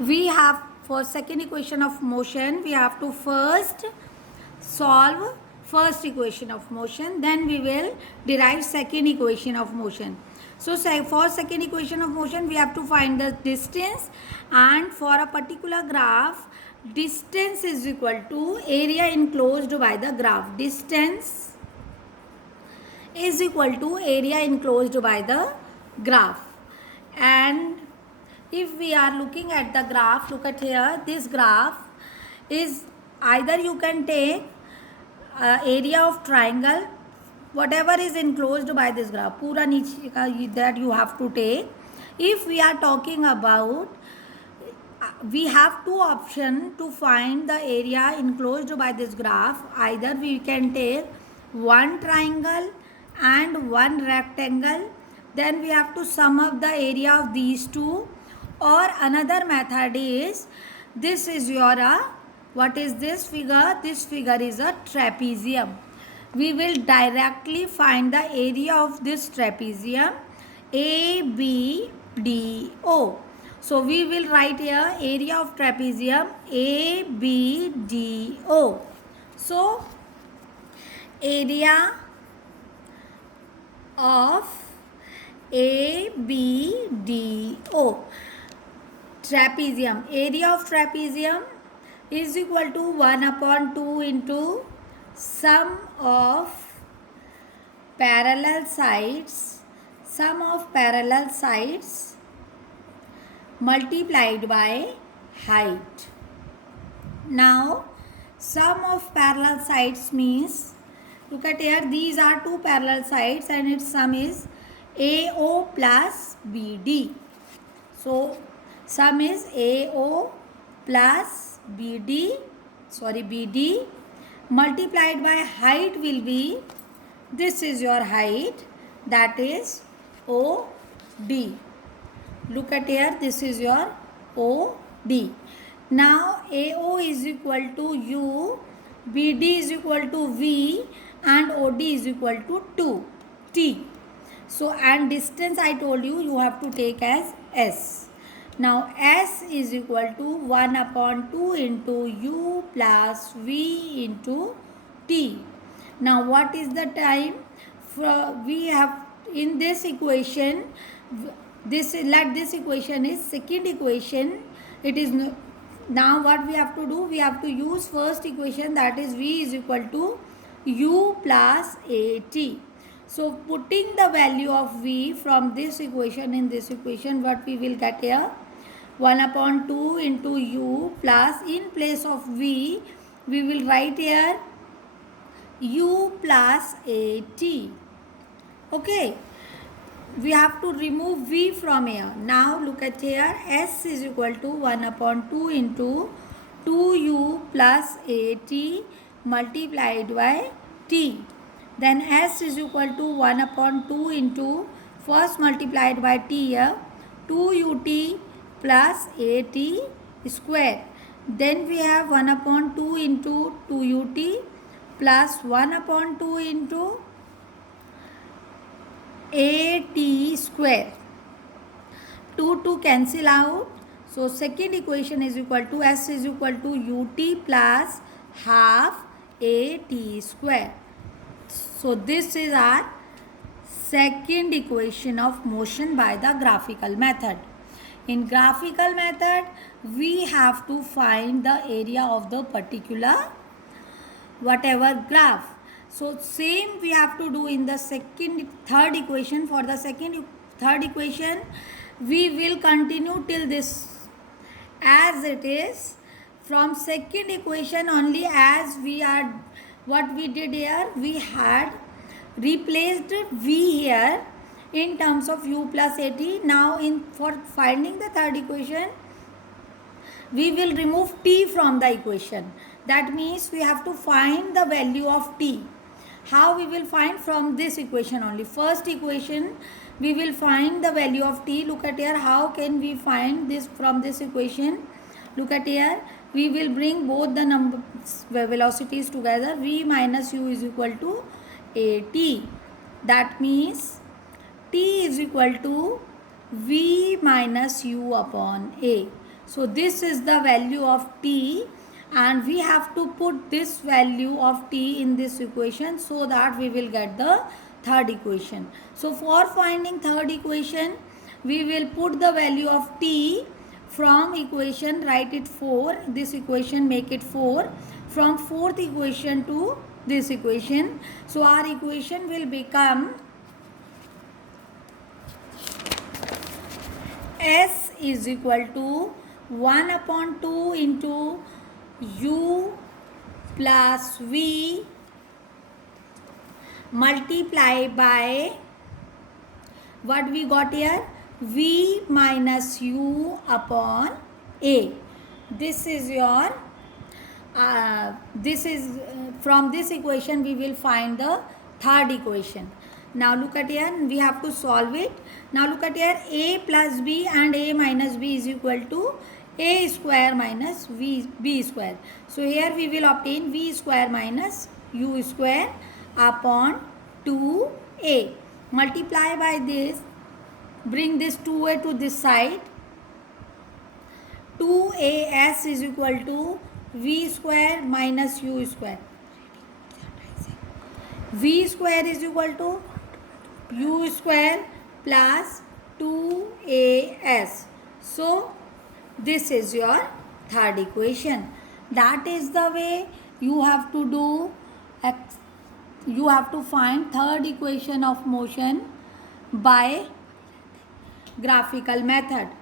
we have, for second equation of motion, we have to first solve first equation of motion, then we will derive second equation of motion. So for second equation of motion we have to find the distance, and for a particular graph distance is equal to area enclosed by the graph. Distance is equal to area enclosed by the graph. And if we are looking at the graph, look at here, this graph is, either you can take area of triangle, whatever is enclosed by this graph, पूरा नीचे का that you have to take. If we are talking about, we have two options to find the area enclosed by this graph. Either we can take one triangle and one rectangle, then we have to sum up the area of these two. Or another method is, this is your what is this figure? This figure is a trapezium. We will directly find the area of this trapezium, ABDO. So we will write here area of trapezium ABDO. So area of ABDO, trapezium, area of trapezium is equal to 1 upon 2 into sum of parallel sides multiplied by height. Now sum of parallel sides means, look at here, these are two parallel sides and its sum is AO plus BD. So sum is AO plus BD multiplied by height will be, this is your height, that is OD. Look at here, this is your OD. Now AO is equal to U, BD is equal to V, and OD is equal to 2T. So and distance I told you, you have to take as S. Now S is equal to 1 upon 2 into U plus V into T. Now what is the time? We have in this equation, this equation is second equation. It is now what we have to do? We have to use first equation, that is V is equal to U plus AT. So putting the value of V from this equation in this equation, what we will get here? 1 upon 2 into U plus, in place of V we will write here U plus AT. Okay, we have to remove V from here. Now look at here, S is equal to 1 upon 2 into 2U plus AT multiplied by T. Then S is equal to 1 upon 2 into, first multiplied by T here, 2UT plus AT square. Then we have 1 upon 2 into 2UT plus 1 upon 2 into AT square. 2 cancel out. So second equation is equal to, S is equal to UT plus half AT square. So this is our second equation of motion by the graphical method. In graphical method, we have to find the area of the particular whatever graph. So same we have to do in the third equation. For the third equation, we will continue till this as it is. From second equation only, as we are, what we did here, we had replaced V here in terms of U plus AT. Now for finding the third equation, we will remove T from the equation. That means we have to find the value of T. How we will find? From this equation only. First equation we will find the value of T. Look at here, how can we find this from this equation? Look at here, we will bring both the numbers, velocities together. V minus U is equal to AT. That means T is equal to V minus U upon A. So this is the value of t, and we have to put this value of t in this equation so that we will get the third equation. So for finding third equation, we will put the value of t from equation, write it 4, this equation make it 4, from fourth equation to this equation. So our equation will become S is equal to 1 upon 2 into U plus V multiply by, what we got here, V minus U upon A. This is your from this equation we will find the third equation. Now look at here, we have to solve it. Now look at here, a plus b and a minus b is equal to a square minus b square. So here we will obtain v square minus u square upon 2a. Multiply by this, bring this 2a to this side. 2as is equal to v square minus u square. V square is equal to u square plus 2as. So this is your third equation. That is the way you have to do. You have to find third equation of motion by graphical method.